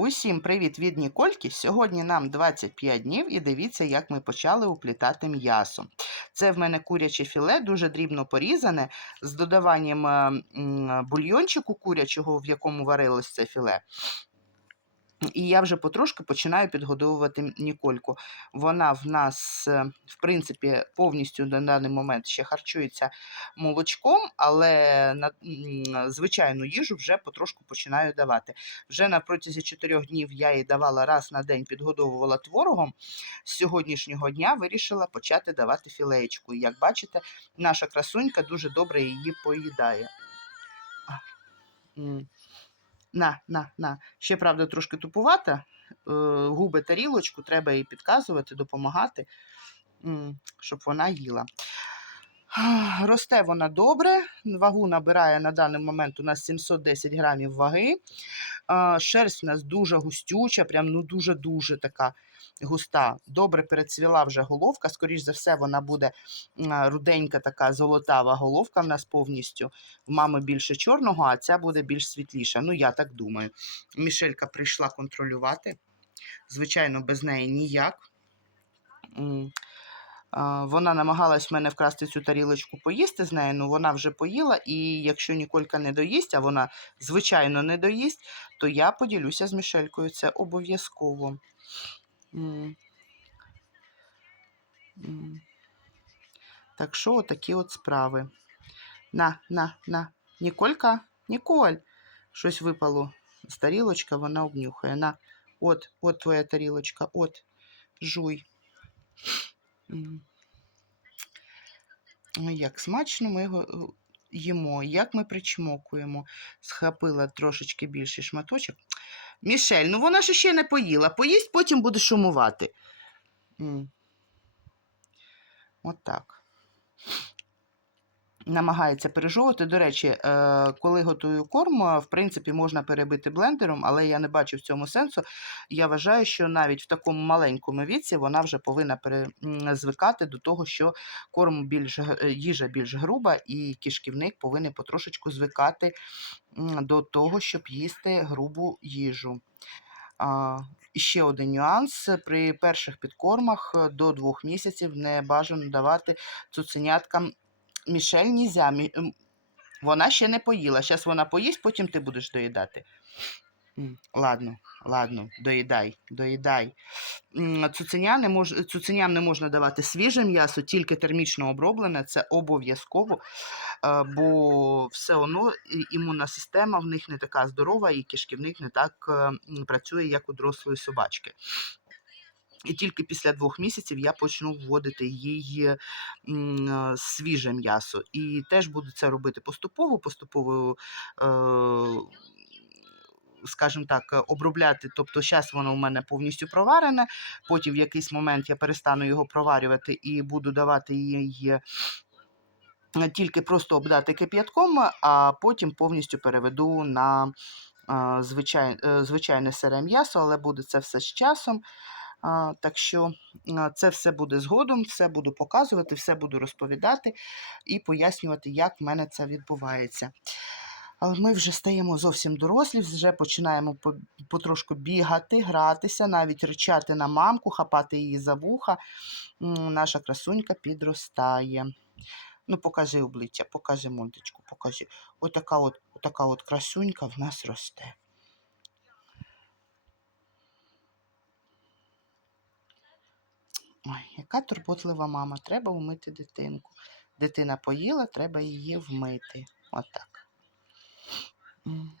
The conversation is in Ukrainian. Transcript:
Усім привіт від Нікольки. Сьогодні нам 25 днів і дивіться, як ми почали уплітати м'ясо. Це в мене куряче філе, дуже дрібно порізане, з додаванням е, бульйончику курячого, в якому варилось це філе. І я вже потрошки починаю підгодовувати Нікольку. Вона в нас, е, в принципі, повністю на даний момент ще харчується молочком, але на звичайну їжу вже потрошку починаю давати. Вже на протязі 4 днів я їй давала раз на день, підгодовувала творогом. З сьогоднішнього дня вирішила почати давати філеєчку. І, як бачите, наша красунька дуже добре її поїдає. На, на, на. Ще, правда, трошки тупувата. Е, губи тарілочку, треба їй підказувати, допомагати, щоб вона їла. Росте вона добре, вагу набирає на даний момент у нас 710 грамів ваги. Шерсть у нас дуже густюча, прям ну дуже-дуже така густа. Добре перецвіла вже головка. Скоріш за все, вона буде руденька, така золотава головка в нас повністю. В мами більше чорного, а ця буде більш світліша. Ну, я так думаю. Мішелька прийшла контролювати. Звичайно, без неї ніяк. Вона намагалась в мене вкрасти цю тарілочку поїсти з нею, ну вона вже поїла, і якщо Ніколька не доїсть, а вона, звичайно, не доїсть, то я поділюся з Мішелькою. Це обов'язково. Так що, отакі от справи. На, на, на. Ніколька, Ніколь. Щось випало з тарілочка, вона обнюхає. На, от, от твоя тарілочка, от, жуй. Як смачно ми його е, їмо, як ми причмокуємо. Схопила трошечки більший шматочок. Мішель, ну вона ж ще не поїла. Поїсть, потім буде шумувати. Отак. Отак. Намагається пережовувати. До речі, е, коли готую корм, е, в принципі, можна перебити блендером, але я не бачу в цьому сенсу. Я вважаю, що навіть в такому маленькому віці вона вже повинна звикати до того, що корм більш е, їжа більш груба, і кишківник повинен потрошечку звикати до того, щоб їсти грубу їжу. І ще один нюанс: при перших підкормах до двох місяців не бажано давати цуценяткам Мішель нізя. Вона ще не поїла. Зараз вона поїсть, потім ти будеш доїдати. Ладно, ладно, доїдай, доїдай. Цуценя не мож... Цуценям не можна давати свіже м'ясо, тільки термічно оброблене, це обов'язково, е, бо все одно імунна система в них не така здорова, і кишківник не так е, працює, як у дорослої собачки. І тільки після двох місяців я почну вводити е, свіже м'ясо. І теж буду це робити поступово, поступово, е, скажімо так, е, обробляти. Тобто, зараз воно у мене повністю проварене, потім в якийсь момент я перестану його проварювати і буду давати їй. е, Тільки просто обдати кип'ятком, а потім повністю переведу на а, звичай, е, звичайне сире м'ясо, але буде це все з часом. Так що це все буде згодом, все буду показувати, все буду розповідати і пояснювати, як в мене це відбувається. Але ми вже стаємо зовсім дорослі, вже починаємо по- потрошку бігати, гратися, навіть ричати на мамку, хапати її за вуха. Наша красунька підростає. Ну, покажи обличчя, покажи мордочку, покажи. Отака от, отака от красунька в нас росте. Ой, яка турботлива мама. Треба вмити дитинку. Дитина поїла, треба її вмити. Отак. М.